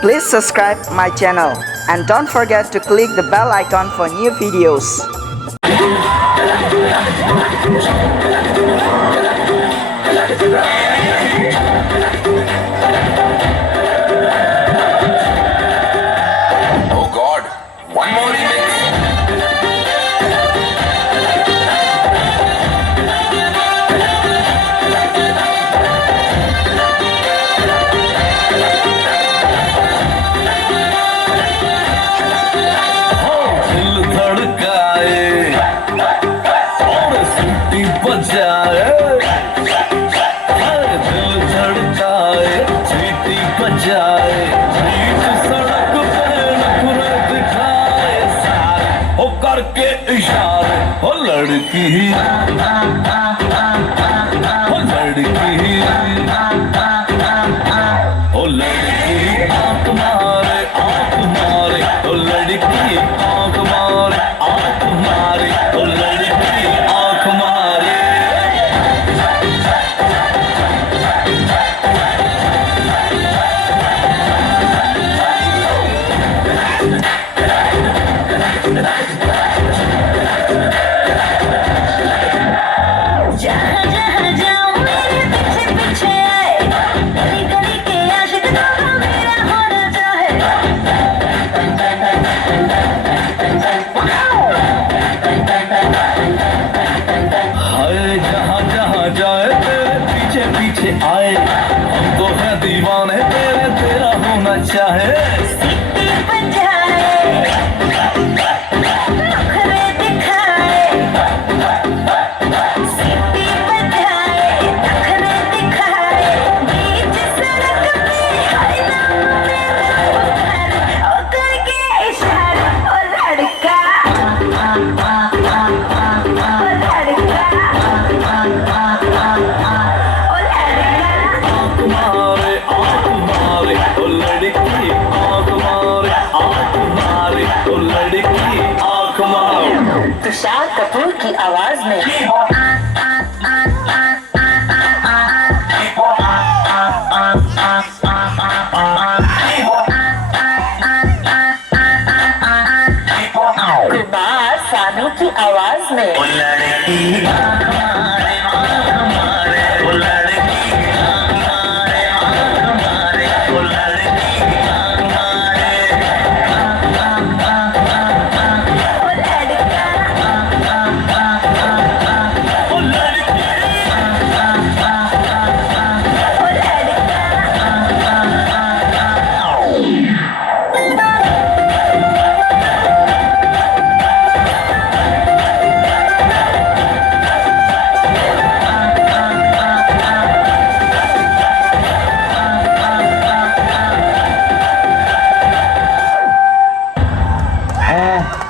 Please subscribe my channel and don't forget to click the bell icon for new videos. Oh God, one more remix. दिल धड़काए और सीटी बजाए, दिल धड़काए सीटी बजाए, बीच सड़क पे नखरे दिखाए सारे हो करके इशारे। हो लड़की हो लड़की हो लड़की आंख मारे आंख मारे, हो लड़की आंख मारे आंख मारे, हो लड़की आंख मारे। जहाँ जहाँ जाऊँ मेरे पीछे पीछे आए, गली गली के आशिक दोनों मेरा होना चाहे। हाय जहाँ जहाँ जाए तेरे पीछे पीछे आए, हम तो है दीवाने तेरे, तेरा होना चाहे। सीटी बजाए, नखरे दिखाए, सीटी बजाए, नखरे दिखाए, बीच सड़क पे हाय नाम मेरा पुकारे, ओ करके इशारे। ओ लड़का आंख मारे आंख मारे, ओ लड़की आंख मारे आंख मारे, ओ लड़की आंख मारे। तुषार कपूर की आवाज में कुमार सानू की आवाज में ओ लड़की